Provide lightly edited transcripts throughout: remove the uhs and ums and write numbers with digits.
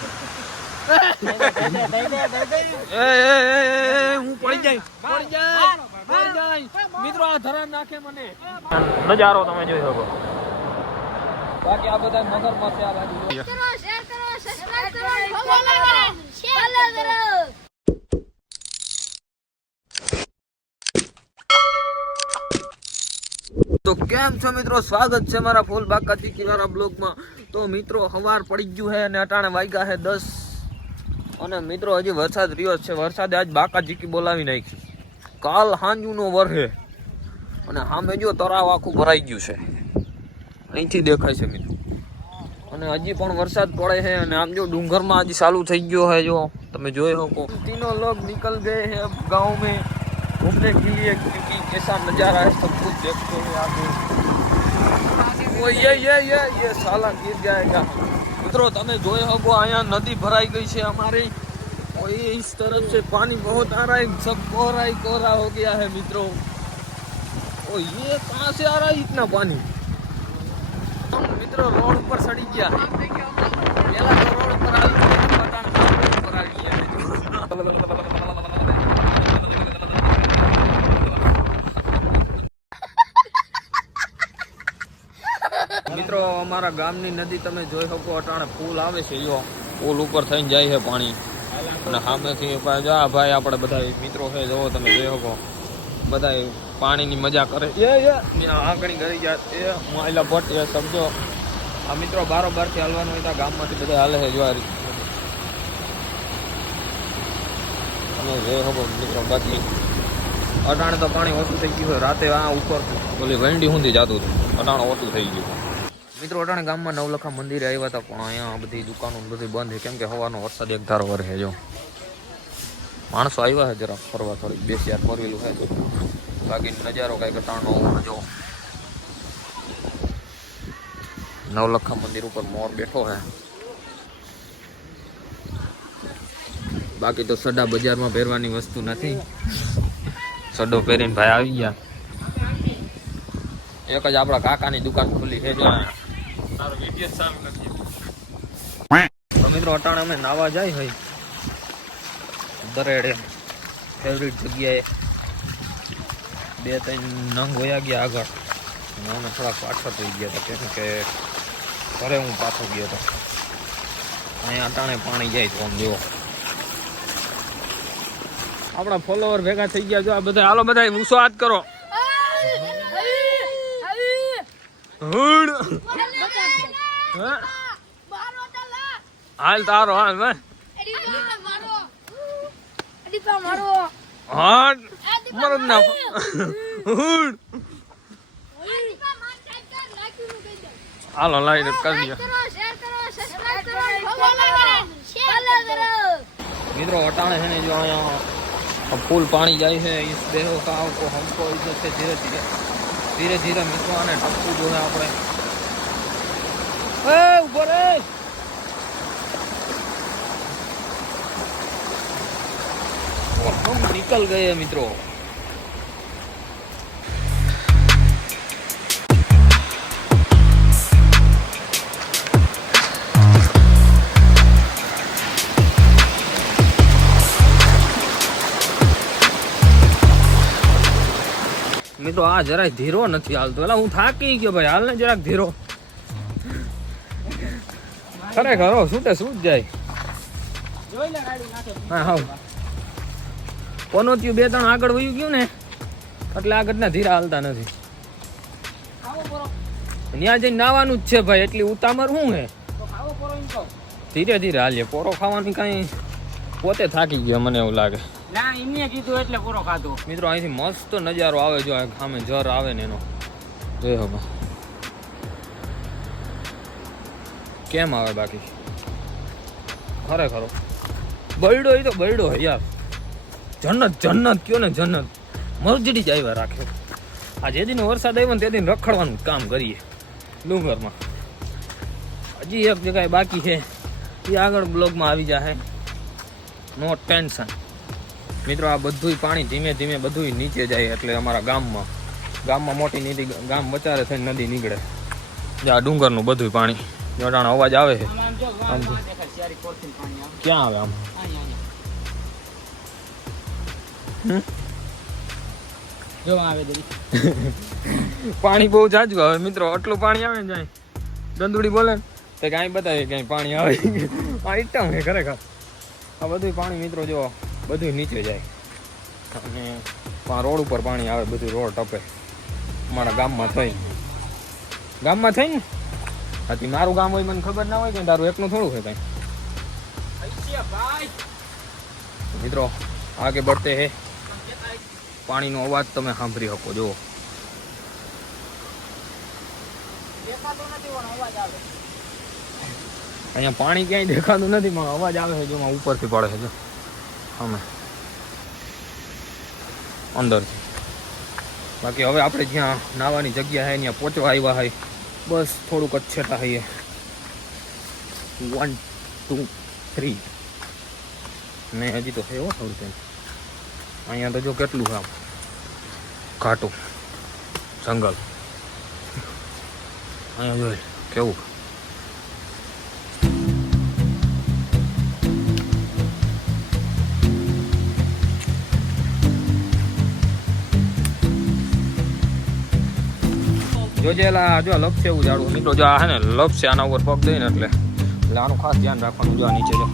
દે હું પડી જાય મિત્રો આ ધરા નાખે મને નજારો તમે જોઈ શકો બાકી આ બધા મગરમચ્છ આ બાજુ શેર કરો સબસ્ક્રાઇબ કરો ફોલો કરો તો કેમ છો મિત્રો, સ્વાગત છે મારા ફૂલ બાકાથી કિનારા બ્લોગમાં। તો મિત્રો સવાર પડી ગયું છે અને અટાણે વાગ્યા છે 10 અને મિત્રો હજી વરસાદ રહ્યો છે। વરસાદે આજ બાકા જીકી બોલાવી નાખી। કાલ હાંજુનો વરહે અને સામે જો તળાવ આખું ભરાઈ ગયું છે, અહીંથી દેખાય છે મિત્રો। અને હજી પણ વરસાદ પડે છે અને આમ જો ડુંગરમાં હજી ચાલુ થઈ ગયો है। जो તમે જોઈ શકો तीनों लोग निकल गए हैं अब गाँव में घूमने के लिए, क्योंकि कैसा नजारा है सब कुछ देखते हैं आप। वो ये साला गिर जाएगा। मित्रों તમે જોઈ શકો અહીંયા नदी भराई गई है हमारी, और ये इस तरफ से पानी बहुत आ रहा है, सब कोहरा ही कोहरा हो गया है मित्रों। और ये कहाँ से आ रहा है इतना पानी? मित्रों रोड पर सड़ी गया है, पहला तो रोड पर आ गया, पता नहीं रोड पर आ गया મિત્રો। અમારા ગામની નદી તમે જોઈ શકો અટાણે પુલ આવે છે, જો પુલ ઉપર થઈને જાય છે પાણી અને સામેથી જા ભાઈ આપણે બધા મિત્રો છે, જો તમે જોઈ શકો બધા પાણીની મજા કરે। આંકણી કરી જાય એ માયલા ભટ્ટ એ સમજો આ મિત્રો બારોબારથી હાલવાનું હોય તો ગામમાંથી બધા હાલે છે। જો તમે જોઈ શકો મિત્રો, બાકી અટાણે તો પાણી ઓછું થઈ ગયું, રાતે આ ઉપર ઓલી વેંડી સુધી જતું હતું, અટાણે ઓછું થઈ ગયું મિત્રો। અટાણે ગામમાં નવલખા મંદિરે આવ્યા હતા, પણ અહીંયા બધી દુકાનો બધી બંધ છે, કેમ કે હવાનો વરસાદ એક ધારો વરસે। જો માણસો આવ્યા છે જરા ફરવા, થોડીક 2-4 ફરેલું છે, બાકી નજારો કઈ ઘટાડનો જો નવલખા મંદિર ઉપર મોર બેઠો છે। બાકી તો સડા બજારમાં પહેરવાની વસ્તુ નથી, સડો પહેરીને ભાઈ આવી ગયા। એક જ આપણા કાકાની દુકાન ખુલી છે, જો તો મિત્રો અટાણે અમે નાવા જાય હોય દરેડે ફેવરિટ જગ્યાએ 2-3 નંગ વયા ગયા આગળ, અમે થોડાક પાછળ થઈ ગયા હતા, કેમ કે ઘરે હું પાછો ગયો હતો। અહીંયા અટાણે પાણી જાય તો આમ જુઓ આપણા ફોલોવર ભેગા થઈ ગયા। જો આ બધા હાલો બધા મૂસો હાથ કરો, હાલ તારો હાલ ભાઈ હાલ મરદ ના હાલો લાઈન કરી દો મિત્રો। અટાણે છે ને જો અહીંયા ફૂલ પાણી જાય છે, इस देहो का आपको हमको इधर से धीरे धीरे મિત્રો આને ઢકવું જોઈએ આપણે। એ ઉભો રે हम निकल गए मित्रों। મિત્રો આ જરાય ધીરો નથી હાલતો, એટલે હું થાકી ગયો ભાઈ, હાલ ને જરાક ધીરો ખરેખર છૂટે છૂટ જાય। હા હા પનોતિયું 2-3 આગળ વયું ગયું ને એટલે આગળના ધીરા હાલતા નથી। ત્યાં જઈને નાવાનું જ છે ભાઈ, એટલી ઉતામર શું હે, ધીરે ધીરે હાલીએ। પોરો ખાવાની કઈ પોતે થાકી ગયો મને એવું લાગે। ના એમને કીધું એટલે પૂરો ખાધો મિત્રો। અહીંથી મસ્ત નજારો આવે, જો સામે જર આવે ને એનો જોઈ હવે કેમ આવે, બાકી ખરેખર બરડો એ તો બરડો હે યાર, જન્નત જન્નત કયો ને જન્નત, મરજડી જ આવ્યા રાખે। આ જે દિન વરસાદ આવ્યો ને તે દિન રખડવાનું કામ કરીએ ડુંગરમાં। હજી એક જગ્યાએ બાકી છે, એ આગળ બ્લોગમાં આવી જાય, નો ટેન્શન મિત્રો। આ બધું પાણી ધીમે ધીમે બધું નીચે જાય, એટલે અમારા ગામમાં મોટી નદી, ગામ વચારે થઈને નદી નીકળે। આ ડુંગરનું બધું પાણી જોડાણ અવાજ આવે છે, જારી કોરથી પાણી આવે. ક્યાં આવે આમ અહીંયા. જો આવે જરી. પાણી બહુ જાજુ આવે મિત્રો, આટલું પાણી આવે ને જાય દંદુડી બોલે ને તો કાંઈ બતાવે ક્યાંય પાણી આવે. આ ઈટમ છે ખરેખર. આ બધું પાણી મિત્રો જો બધું નીચે જાય અને રોડ ઉપર પાણી આવે, બધું રોડ ટપે. અમારા ગામમાં થઈ ને આથી મારું ગામ હોય મને ખબર ના હોય કે તારું એકનું થોડું છે કાંઈ. અહીંયા ભાઈ. મિત્રો આગે बढ़ते હે. પાણીનો અવાજ તમે સાંભળી શકો જો. દેખાતો નથી પણ અવાજ આવે. અહીંયા પાણી ક્યાંય દેખાતું નથી પણ અવાજ આવે છે, જેમાં ઉપરથી પડે છે જો અમે અંદરથી. બાકી હવે આપણે જ્યાં નાવાની જગ્યા છે ત્યાં પહોંચવા આવ્યા હોય, બસ થોડુંક જ છેટા હઈએ. 1 2 3 ને હજી તો છે હો થોડું કંઈ. અહીંયા તો જો કેટલું આમ ઘાટું જંગલ. અહીંયા જોઈ કેવું. જોજેલા જો લપસે એવું જાડવું મિત્રો, જો આ હે ને લપસે આના ઉપર પગ દઈને એટલે આનું ખાસ ધ્યાન રાખવાનું. જો આ નીચે જો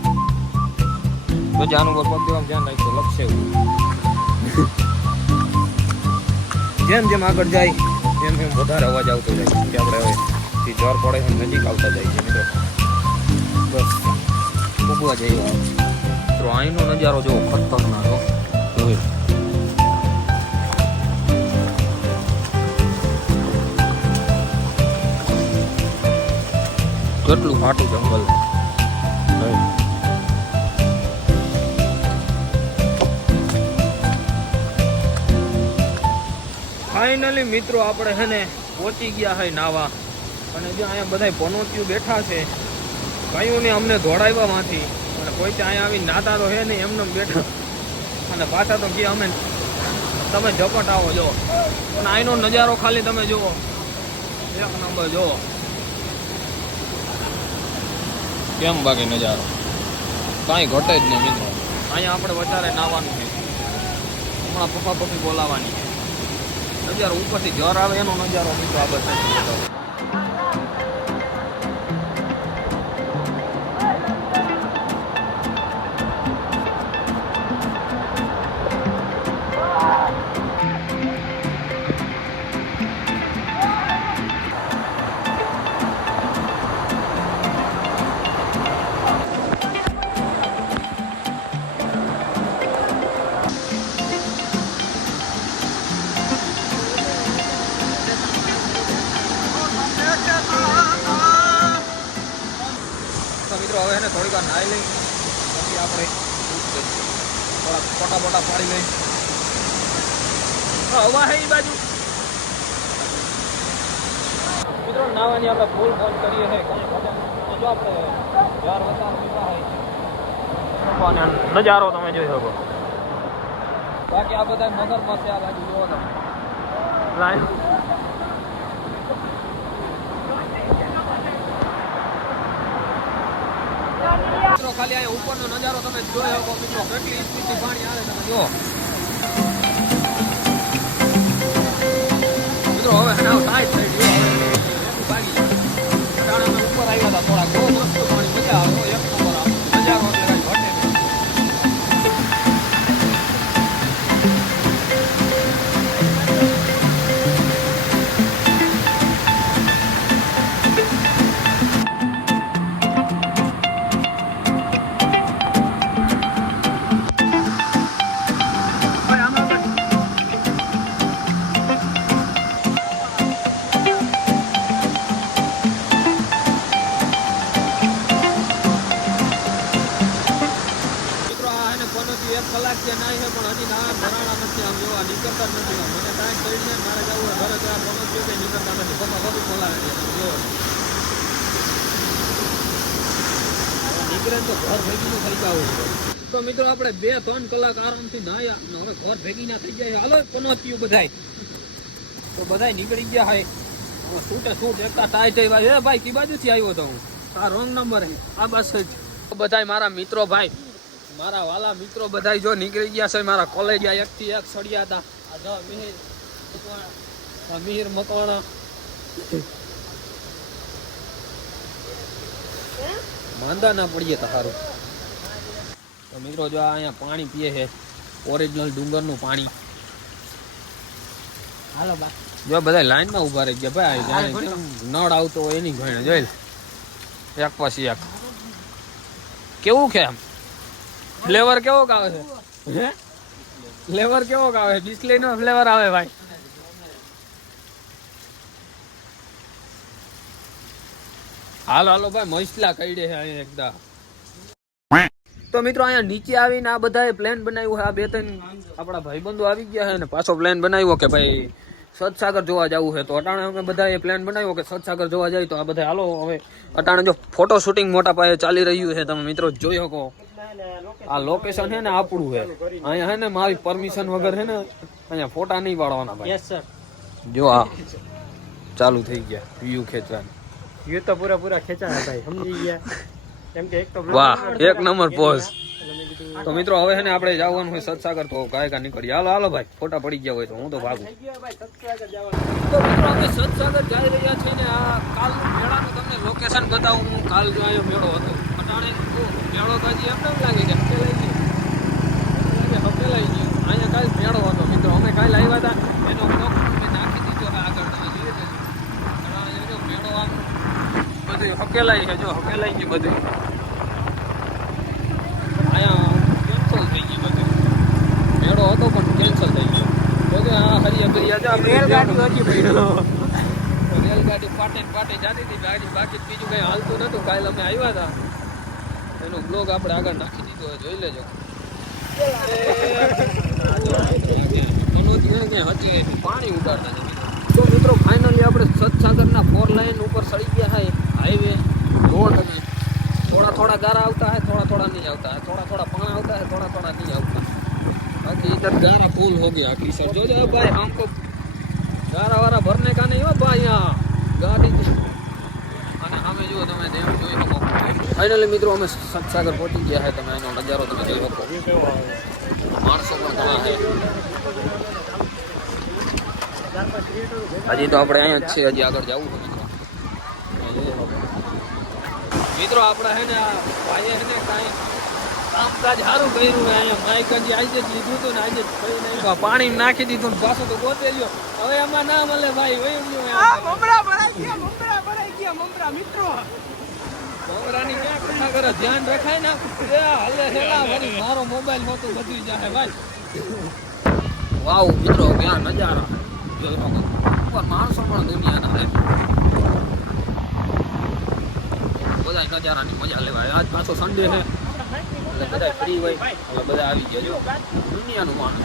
આનું ઉપર પગ દેવાનું ધ્યાન રાખજો, લપસે એવું. જેમ જેમ આગળ જાય એમ એમ વધારે અવાજ આવતો જાય, કેમ કે આપણે હવે જે જોર પડે છે નજીક આવતા જાય છે મિત્રો. બસ ઉભવા જઈએ તો અહીંનો નજારો જો ખતરનાક જોઈ. કેટલું ફાટું જંગલ. ફાઇનલી મિત્રો આપણે છે ને પહોંચી ગયા હોય નાવા, અને જો અહીંયા બધા પનોતિયું બેઠા છે. કયું ને અમને દોડાવ્યા માંથી, અને કોઈ ત્યાં અહીંયા આવી નાતા તો હે નહીં, એમને બેઠા અને પાછા તો કે અમે તમે ઝપટ આવો જો. અને અહીંનો નજારો ખાલી તમે જુઓ, એક નંબર જુઓ કેમ. બાકી નજારો કાંઈ ઘટે જ નહીં મિત્રો. અહીંયા આપણે વધારે નાવાનું છે, હમણાં પપ્પા પપ્પી બોલાવવાની છે. નજારો ઉપરથી જર આવે એનો નજારો મિત્રો આ બધા. મિત્રો હવે એને થોડીક વાર નાહી લઈ, પછી આપણે થોડા ફોટા પાડી લઈ. હવા હે એ બાજુ મિત્રો નાવાની આપણે ફૂલ મોજ કરીએ છીએ. જો આપણે યાર વતા નજારો તમે જોઈ શકો. બાકી આ બધા મગરમાં છે આ બાજુ જોવો તમે. મિત્રો ખાલી આ ઉપરનો નજારો તમે જોઈ શકો મિત્રો, કેટલી સ્પીડથી પાણી આવે તમે જો. મિત્રો હવે હનાવ સાઈડ થઈ ગયો, ભાગી ગયા. અમે ઉપર આવ્યા હતા થોડા, બહુ મસ્ત પાણી, મજા આવે એક નંબર આવે નજારો, એટલે કઈ ઘટે નહીં. એક કલાક જે નાય છે પણ હજી ના ભરાણા નથી. આમ જોવા નીકળતા જ નથી. મને કાંઈક કરી ને મારે જવું હોય ઘરે, ત્યાં પહોંચ્યું કે નીકળતા નથી. પપ્પા બધું બોલાવે છે જો નીકળે તો ઘર ભેગી થઈ જવું. તો મિત્રો આપણે 2-3 કલાક આરામથી નાયા, હવે ઘર ભેગી ના થઈ જાય. હાલો પહોંચ્યું બધાય, તો બધાય નીકળી ગયા હોય. હવે છૂટે છૂટ એકતા ટાઈટ આવ્યા. એ ભાઈ કી બાજુથી આવ્યો તો હું, આ રોંગ નંબર હે, આ બસ જ બધાય મારા મિત્રો ભાઈ, મારા વાલા મિત્રો બધાય જો નીકળી ગયા છે મારા કોલેજ એક થી એક સળિયા હતા. આ જો મિહિર મકવાણા માંદા ના પડીએ તો સારું. તો મિત્રો જો અહીંયા પાણી પીએ છે ઓરિજિનલ ડુંગરનું પાણી. હાલો બા જો બધા લાઈનમાં ઉભા રહી ગયા ભાઈ. જાણે નળ આવતો હોય એની ઘણે જોઈ એક પછી એક. કેવું છે આમ ફ્લેવર કેવો આવે છે? હે ફ્લેવર કેવો આવે? બિસ્લેરી નો ફ્લેવર આવે ભાઈ. હાલો હાલો ભાઈ મસલા કઈડે છે અહીંયા એકદમ. તો મિત્રો અહીંયા નીચે આવીને આ બધાએ પ્લાન બનાવ્યું છે. આ બે ત્રણ આપણા ભાઈબંધો આવી ગયા છે ને પાછો પ્લાન બનાવ્યો કે ભાઈ સતસાગર જોવા જવું છે. તો અટાણે અમે બધાએ પ્લાન બનાવ્યો કે સતસાગર જોવા જાય. તો આ બધા હાલો હવે અટાણે જો ફોટો શૂટિંગ મોટા પાયે ચાલી રહ્યું છે. તમે મિત્રો જોઈ શકો આ લોકેશન છે ને આપણું છે. અહીંયા છે ને મારી પરમિશન વગર છે ને અહીંયા ફોટા નહીં પાડવાના ભાઈ. Yes sir. જો આ ચાલુ થઈ ગયા વ્યૂ ખેંચવાનું. વ્યૂ તો પૂરા ખેંચાયા ભાઈ, સમજી ગયા. કેમ કે એક તો વાહ એક નંબર પોઝ. તો મિત્રો હવે છે ને આપણે જવાનું હોય સતસાગર. તો કાયકા નીકળીએ. હાલો હાલો ભાઈ ફોટા પડી ગયા હોય તો હું તો ભાગું. તો મિત્રો અમે સતસાગર જઈ રહ્યા છે ને આ કાલનું મેળાનું તમને લોકેશન બતાવું. હું કાલ જો આવ્યો મેળો હતો અટાણે મેળો તો હજી એમ લાગે કે હકેલાઈ ગયું. અહીંયા કાલ મેળો હતો મિત્રો. અમે કાલ આવ્યા હતા એનો બ્લોગ મેં નાખી દીધો આગળ તમે જોઈ લેજો. મેળો આમ બધું હકેલાઈ છે. જો હકેલાઈ ગયું બધું. કેન્સલ થઈ ગયું બધું. મેળો હતો પણ કેન્સલ થઈ ગયો. જોકે આ રેલગાડી પાટે જતી હતી ગાડી. બાકી બીજું કઈ હાલતું નતું. કાલે અમે આવ્યા હતા એનો બ્લોગ આપણે આગળ નાખી દીધો હોય જોઈ લેજો. પાણી ઉડાડતા છે. તો મિત્રો ફાઇનલી આપણે સતસાગરના 4 લાઈન ઉપર સડી ગયા है हाईवे रोड में. थोड़ा गारा આવતા है, थोड़ा नहीं આવતા है. थोड़ा पानी આવતા है, थोड़ा नहीं આવતા. बाकी इधर गारा फुल हो गया की सर. जो जाओ भाई हमको गारा वारा भरने का नहीं हो भाई यहाँ गाड़ी. અને અમે જો તમે દેવ જોઈ શકો. ફાઇનલી મિત્રો અમે સતસાગર પહોંચી ગયા है. તમે એનો નજારો તમે જોઈ શકો. માણસો પણ ઘણા છે. હજી તો આપણે અહીંયા જ છે. હજી આગળ જવું છે મિત્રો આપણે હે ને ભાઈએ હે ને કાંઈ કામકાજ સારું કર્યું ને અહીંયા માઇક હજી આજે જ લીધું હતું ને આજે જ ફરી નાખ્યું. પાણી નાખી દીધું ને પાછું તો ગોતે લ્યો. હવે એમાં ના મળે ભાઈ. મમરા ભરાઈ ગયા મિત્રો. મમરાની ક્યાં કથા કરે? ધ્યાન રખાય ને હાલે હેલા વળી મારો મોબાઈલ નહોતો બધી જાય ભાઈ. વાવ મિત્રો ક્યાં નજારા ઉપર માણસો પણ દુનિયાના હે. બધા નજારાની મજા લેવાય. આજ પાછો સન્ડે છે એટલે બધા ફ્રી હોય એટલે બધા આવી ગયા. જો દુનિયાનું માણસ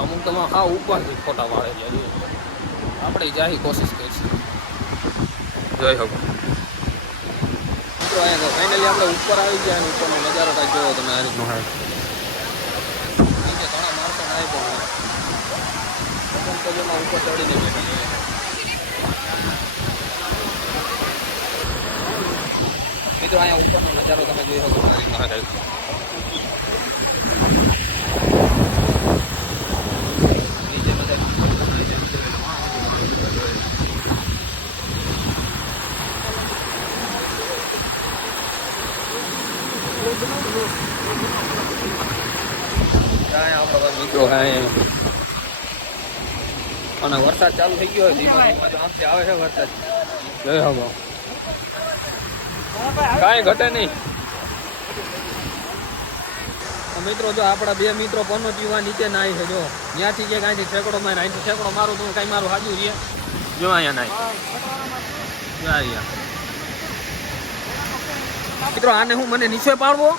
અમુક તો હા ઉપરથી ફોટા પાડે છે. આપણે જાહી કોશિશ કરીશું. જોઈ શકો મિત્રો અહીંયા ફાઇનલી આપણે ઉપર આવી ગયા. ઉપરનો નજારો કાંઈ જોવો તમે આ રીતનો હોય. ઘણા માણસો નાય પણ તો જેમાં ઉપર ચડીને બેઠા છે. મિત્રો અહીંયા ઉપરનો નજારો તમે જોઈ શકો. નીચે બધા આપણા મિત્રો હે અને વરસાદ ચાલુ થઈ ગયો. આમથી આવે છે વરસાદ. જોઈ શકો કાંઈ ઘટે નહીં. મિત્રો જો આપણા બે મિત્રો પનો જીવા નીચે નાય છે. જો ત્યાંથી કે કાંઈથી ઠેકડો મારે અહીંથી ઠેકડો મારું તો કાંઈ મારું હાજુ રહે. જો અહીંયા નાય મિત્રો. આને હું મને નીચે પાડવો?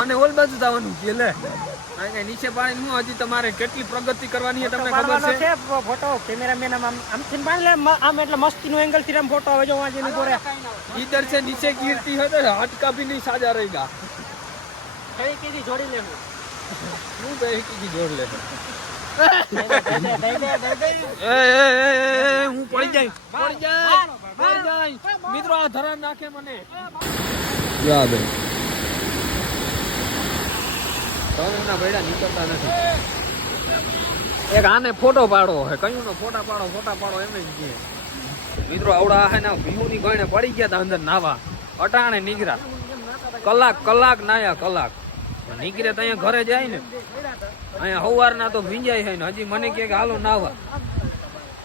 મને ઓલ બાજુ જવાનું છે. લે નીચે પાણી હું હજી તમારે કેટલી પ્રગતિ કરવાની છે તમને ખબર છે? ફોટો કેમેરામેન આમથી બાંધ લે આમ એટલે મસ્તીનો એંગલ થી આમ ફોટો આવે. જો વાંચે ની દોરે इधर से नीचे गिरती है तो हाथ का भी नहीं साजा रहेगा. કઈ કીધી જોડી લેવું હું કઈ કીધી જોડ લે. હું પડી જાય મિત્રો આ ધરામ નાખે મને યાદ ના ભેડા નીકળતા નથી એક આને ફોટો પાડો હે કયું નો ફોટા પાડો એમ જ છે મિત્રો આવડા હે ને ભીમુની ગણે પડી ગયા તા અંદર નાવા અટાણે નીકળ્યા કલાક નાયા કલાક નીકળે તો અહીંયા ઘરે જાય ને અહીંયા સવારના તો ભીંજાય છે ને હજી મને કે હાલો નાવા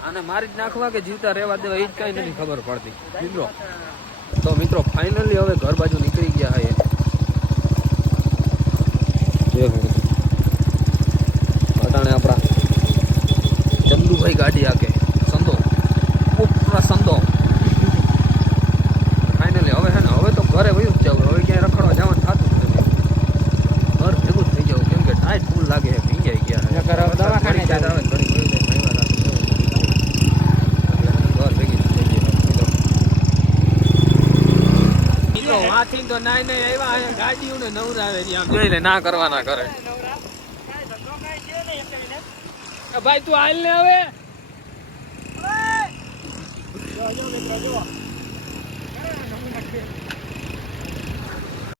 આને મારી જ નાખવા કે જીવતા રહેવા દેવા એ જ કઈ નથી ખબર પડતી મિત્રો તો મિત્રો ફાઇનલી હવે ઘર બાજુ નીકળી ગયા છે અટાણે આપણા ચંદુભાઈ ગાડી આકે સંદો પૂરા સંદો ફાઇનલી હવે છે ને હવે તો ઘરે વયું જ જવું હવે ક્યાંય રખડવા જવાનું થતું જ નથી ઘર ભેગું જ થઈ જવું કેમ કે ટાઈટ ફૂલ લાગે છે ભીંજાઈ ગયા દવાખાને ઘર ભેગી થઈ ગયા વાથી તો નાઈ નહીં આવ્યા ગાડીઓ ને નવરાવે આમ જોઈ લે ના કરવાના કરે ભાઈ તું હાલ ને હવે